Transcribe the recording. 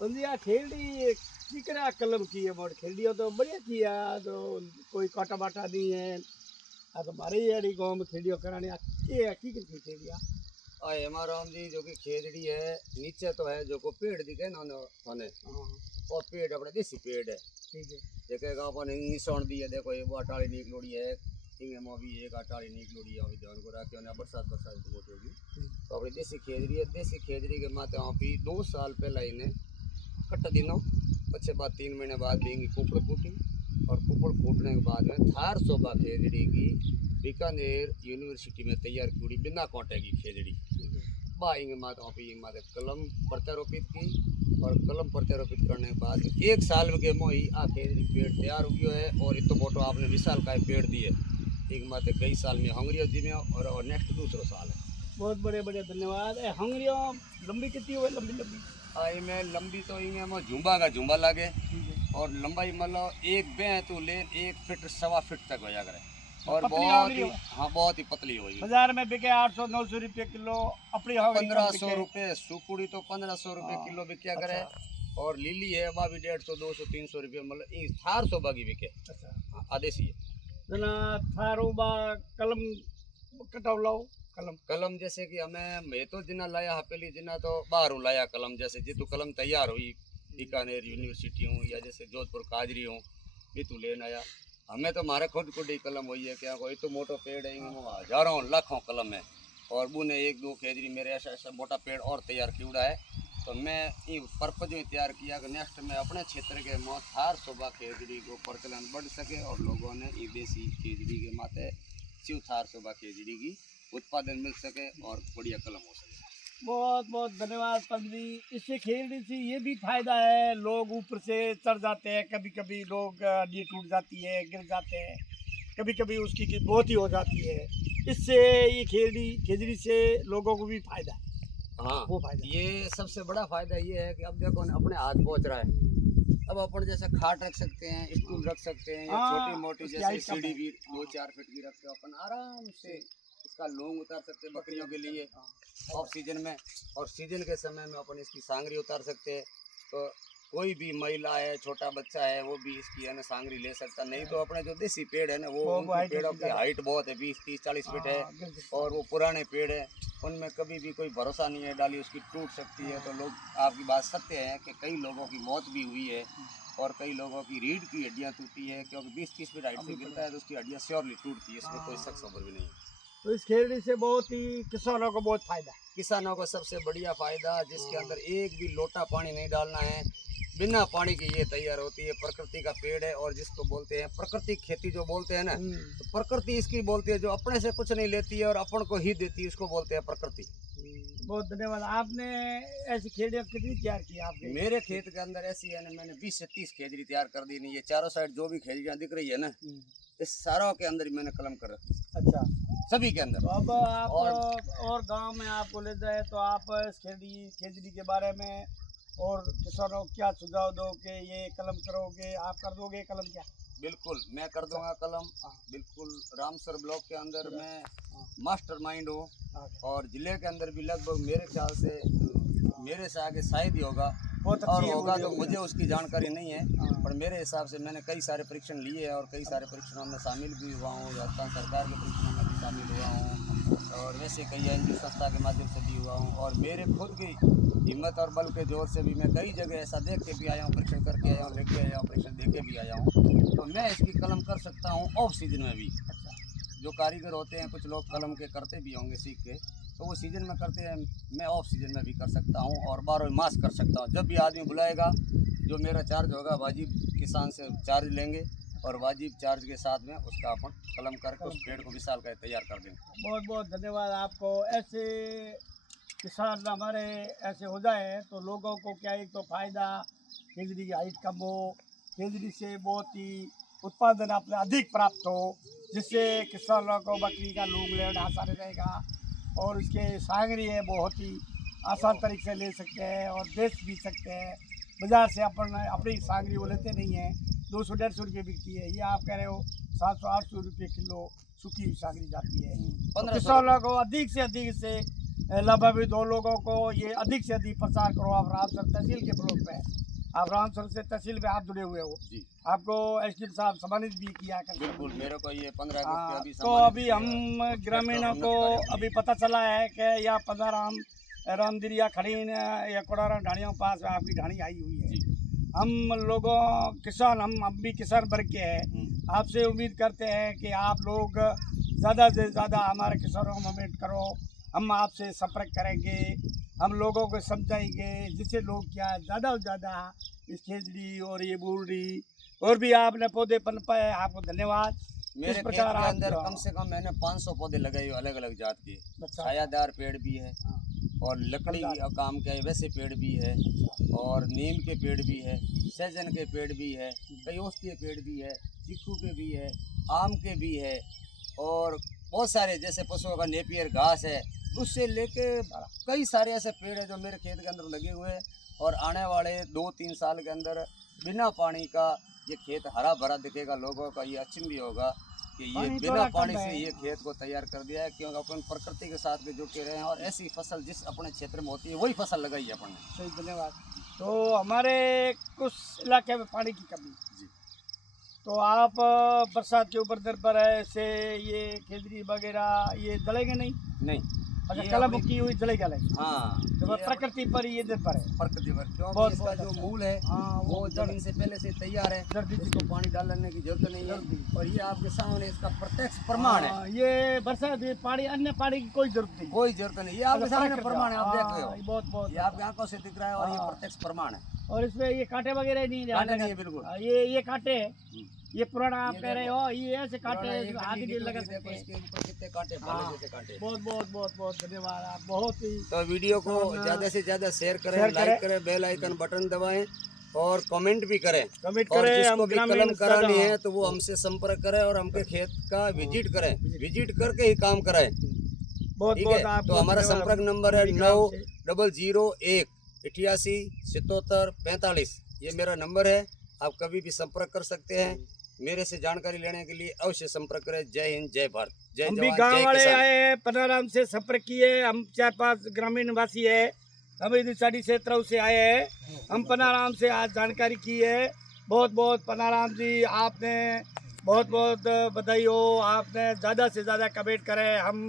बंदिया खेलड़ी किकरा कलम की है मोड़ खेलड़ियो तो बढ़िया किया तो कोई काटा बाटा नहीं है। आ तो मारे यारी गांव में खेलड़ियो कराने के की खेलड़िया हमारा हम जी जो कि खेजड़ी है नीचे तो है जो को पेड़ दिखे ना थाने और पेड़ अपने देसी पेड़ है। ठीक है देखेगा अपन इंग्लिश दी है देखो ये वो अटाली निकलोड़ी है इंगे में भी एक अटाली निकलोड़ी है अभी ध्यान को रखे ना बरसात बहुत होगी तो अपनी देसी खेजड़ी है। देसी खेजड़ी के माते वहाँ पे 2 साल पहले इन्हें कट दिनों पछे बाद 3 महीने बाद भी कुपड़ फूटी और कुपड़ फूटने के बाद में थार शोभा खेजड़ी की बीकानेर यूनिवर्सिटी में तैयार की बिना कांटे की खेजड़ी बाएंगे माते कलम प्रत्यारोपित की और कलम प्रत्यारोपित करने के बाद 1 साल के मोही आ खेजड़ी पेड़ तैयार हो गया है और इतो मोटो आपने विशाल का पेड़ दिए एक माते कई साल में हंगरिया जी में और नेक्स्ट दूसरा साल है। बहुत बड़े बड़े धन्यवाद। हंगरियो लंबी कितनी हुई लंबी लंबी आई में लंबी तो इंगे में झुंबा का झुंबा लागे और लंबाई मतलब एक बे तो ले 1 फीट 1.25 फीट तक हो जाएगा और बहुत ही बहुत ही पतली होगी। बाजार में बिके 800-900 रुपये किलो अपनी 1500 रुपये सुकुड़ी तो 1500 रुपये किलो बिक्या करे और लीली है वह भी 150-200-300 रुपये मतलब थार सौ बागी बिके आदेशी है जना थारो बा कलम कटाव लाओ कलम कलम जैसे कि हमें मैं तो जिना लाया हपेली जिना तो बाहर लाया कलम जैसे जितु कलम तैयार हुई बीकानेर यूनिवर्सिटी हूँ या जैसे जोधपुर काजरी हूँ बितु लेन आया हमें तो मारे खुद खुद ही कलम हुई है क्या कोई तो मोटो पेड़ है हजारों लाखों कलम है और बुने 1-2 खेजरी मेरे ऐसा ऐसा मोटा पेड़ और तैयार किया है तो मैं ये पर्पज में तैयार किया कि नेक्स्ट में अपने क्षेत्र के थार शोभा खेजड़ी को प्रचलन बढ़ सके और लोगों ने ये देसी खेजड़ी के माथे शिव थार शोभा खेजड़ी की उत्पादन मिल सके और बढ़िया कलम हो सके। बहुत बहुत धन्यवाद पंजी। इससे खेलने से ये भी फायदा है लोग ऊपर से चढ़ जाते हैं कभी कभी लोग हड्डी टूट जाती है गिर जाते हैं कभी कभी उसकी बहुत ही हो जाती है। इससे ये खेजड़ी से लोगों को भी फायदा है। हाँ वो फायदा ये सबसे बड़ा फायदा ये है कि अब देखो ना अपने हाथ पहुँच रहा है अब अपन जैसे खाट रख सकते हैं स्टूल रख सकते हैं या छोटी मोटी जैसे सीढ़ी भी 2-4 फीट की रखते हो अपन आराम से इसका लोंग उतार सकते हैं बकरियों के लिए ऑफ सीजन में और सीजन के समय में अपन इसकी सांगरी उतार सकते हैं तो कोई भी महिला है छोटा बच्चा है वो भी इसकी है ना सांगरी ले सकता नहीं तो अपने जो देसी पेड़ है ना वो पेड़ों की हाइट बहुत है 20-30-40 फीट है और वो पुराने पेड़ है उनमें कभी भी कोई भरोसा नहीं है डाली उसकी टूट सकती है तो लोग आपकी बात सत्य है कि कई लोगों की मौत भी हुई है और कई लोगों की रीढ़ की हड्डियाँ टूटी है क्योंकि 20-30 फीट हाइट से गिरता है तो उसकी हड्डियाँ श्योरली टूटती है इसमें कोई शक सबर भी नहीं है। तो इस खेलने से बहुत ही किसानों को बहुत फायदा है। किसानों को सबसे बढ़िया फायदा जिसके अंदर एक भी लोटा पानी नहीं डालना है बिना पानी की ये तैयार होती है प्रकृति का पेड़ है और जिसको बोलते हैं प्राकृतिक खेती जो बोलते हैं ना तो प्रकृति इसकी बोलती है जो अपने से कुछ नहीं लेती है और अपन को ही देती है इसको बोलते हैं प्रकृति। बहुत धन्यवाद। आपने ऐसी खेजड़ियाँ कितनी तैयार की आपने? मेरे खेत के अंदर ऐसी है ना मैंने 20 से 30 खेजड़ी तैयार कर दी नहीं ये चारों साइड जो भी खेजड़ियाँ दिख रही है ना इस सारों के अंदर ही मैंने कलम कर रखी। अच्छा सभी के अंदर। तो अब आप और गांव में आप बोले जाए तो आप इस खेजड़ी के बारे में और किसानों को क्या सुझाव दो कि ये कलम करोगे आप कर दोगे कलम क्या? बिल्कुल मैं कर दूंगा कलम बिल्कुल रामसर ब्लॉक के अंदर मैं मास्टरमाइंड हूँ और जिले के अंदर भी लगभग मेरे ख्याल से मेरे से आगे शायद ही होगा और होगा तो मुझे उसकी जानकारी नहीं है पर मेरे हिसाब से मैंने कई सारे परीक्षण लिए हैं और कई सारे परीक्षणों में शामिल भी हुआ हूँ राजस्थान सरकार के परीक्षणों में भी शामिल हुआ हूँ और वैसे कई एनजीओ संस्था के माध्यम से भी हुआ हूँ और मेरे खुद की हिम्मत और बल के जोर से भी मैं कई जगह ऐसा देख के भी आया हूँ परीक्षण करके आया हूँ लेके आया हूँ परीक्षण दे के भी आया हूँ तो मैं इसकी कलम कर सकता हूँ ऑफ सीजन में भी। जो कारीगर होते हैं कुछ लोग कलम के करते भी होंगे सीख के तो वो सीजन में करते हैं मैं ऑफ सीजन में भी कर सकता हूँ और 12 मास कर सकता हूँ। जब भी आदमी बुलाएगा जो मेरा चार्ज होगा वाजिब किसान से चार्ज लेंगे और वाजिब चार्ज के साथ में उसका अपन कलम करके उस पेड़ को विशाल का तैयार कर देंगे। बहुत बहुत धन्यवाद आपको। ऐसे किसान हमारे ऐसे हो जाए तो लोगों को क्या एक तो फायदा खेजड़ी की हाइट कम हो खेजड़ी से बहुत ही उत्पादन अपने अधिक प्राप्त हो जिससे किसानों को बकरी का लूंग लेना आसान रहेगा और इसके सांगरी है बहुत ही आसान तरीके से ले सकते हैं और बेच भी सकते हैं। बाज़ार से अपन अपनी सांगरी वो लेते नहीं हैं 200-150 रुपये बिकती है ये आप कह रहे हो 700-800 रुपये किलो सूखी हुई सांगरी जाती है। तो किसानों को अधिक से लगभग भी 2 लोगों को ये अधिक से अधिक प्रचार करो। आप रामसर तहसील के ब्लॉक पे, आप रामसर से तहसील में आप जुड़े हुए हो जी। आपको एसडीएम साहब सम्मानित भी किया कर। बिल्कुल, मेरे को ये 15 अगस्त हाँ, पे अभी तो सम्मानित अभी किया। हम ग्रामीणों उन्नत को कार्य के अभी लिए। पता चला है कि यहाँ 15 रामदिरिया खड़ीन या कोड़ाराम ढाणियों के पास आपकी ढाणी आई हुई है। जी। हम लोगों किसान, हम भी किसान वर्ग के हैं, आपसे उम्मीद करते हैं कि आप लोग ज़्यादा से ज़्यादा हमारे किसानों को मोटिवेट करो। हम आपसे संपर्क करेंगे, हम लोगों को समझाएंगे, जिससे लोग क्या ज़्यादा से ज़्यादा इस खेजड़ी और ये बूढ़ी और भी आपने पौधे पनपाए, आपको धन्यवाद। मेरे इस खेत प्रकार के आप अंदर कम से कम मैंने 500 पौधे लगाए हुए अलग अलग जात के। अच्छा। छायादार पेड़ भी है हाँ, और लकड़ी फलदार। काम के वैसे पेड़ भी है और नीम के पेड़ भी है, सहजन के पेड़ भी है, कई औषधीय पेड़ भी है, चीकू के भी है, आम के भी है और बहुत सारे जैसे पशुओं का नेपियर घास है, उससे लेके कई सारे ऐसे पेड़ है जो मेरे खेत के अंदर लगे हुए हैं। और आने वाले 2-3 साल के अंदर बिना पानी का ये खेत हरा भरा दिखेगा। लोगों का ये अचंभ भी होगा कि ये पानी बिना थोड़ा पानी कम से है। ये खेत को तैयार कर दिया है, क्योंकि अपन प्रकृति के साथ भी जुटे रहे हैं और ऐसी फसल जिस अपने क्षेत्र में होती है वही फसल लगाई है अपन ने। सही, धन्यवाद। तो हमारे कुछ इलाके में पानी की कमी, जी। तो आप बरसात के ऊपर निर्भर है, ऐसे ये खेजड़ी वगैरह ये जलेंगे नहीं? नहीं, अच्छा, ये कलम अपनी- की हुई जलेगा नहीं। हाँ, जब ये प्रकृति पर ये निर्भर है। प्रकृति पर, क्योंकि बहुत इसका बहुत जो अच्छा। मूल है हाँ, वो जमीन से पहले से तैयार है, जल्दी से इसको पानी डालने की जरूरत नहीं जल्दी। है और ये आपके सामने इसका प्रत्यक्ष प्रमाण है। हाँ, ये बरसात ये पानी, अन्य पानी की कोई जरूरत नहीं। कोई जरूरत नहीं, ये आपके अच्छा, सामने प्रकृति, प्रमाण है, आप देख रहे हाँ, हो, ये बहुत बहुत ये आपकी आंखों से दिख रहा है और ये हाँ। प्रत्यक्ष प्रमाण है। और इसमें ये कांटे वगैरह नहीं कांटे नहीं है, बिल्कुल। ये कांटे हैं। ये पुराना आप ये कह रहे देखो, हो, ये ऐसे कांटे पुराना एक आगे डंडी नहीं निकल लगा के देखो, सकते। इसके ऊपर कितने कांटे, हाँ। भाले जैसे कांटे। बहुत बहुत बहुत बहुत धन्यवाद, आप बहुत ही तो वीडियो को हाँ। ज्यादा से ज्यादा शेयर करें, शेयर लाइक करें, बेल आइकन बटन दबाएं और कमेंट भी करें। कमेंट और करें। जिसको हम भी ग्रामीण कलम करानी ज़्यादा- है तो वो हमसे संपर्क करें और हमके खेत का विजिट करें, विजिट करके ही काम कराएं। बहुत ठीक बहुत है, आपको तो हमारा धन्यवाद। संपर्क नंबर है हम भी ग्राम से- 9001 88 77 45। ये मेरा नंबर है, आप कभी भी संपर्क कर सकते हैं। मेरे से जानकारी लेने के लिए अवश्य संपर्क करें। जय हिंद, जय भारत, जय हम भी जवान, गांव जय वाले किसान। आए हैं, पनाराम से संपर्क किए। हम 4-5 ग्रामीण निवासी है, हम इस साड़ी क्षेत्र से आए हैं। हम पनाराम से आज जानकारी की है। बहुत बहुत पनाराम जी, आपने बहुत बहुत बधाई हो। आपने ज़्यादा से ज़्यादा कमेंट करें। हम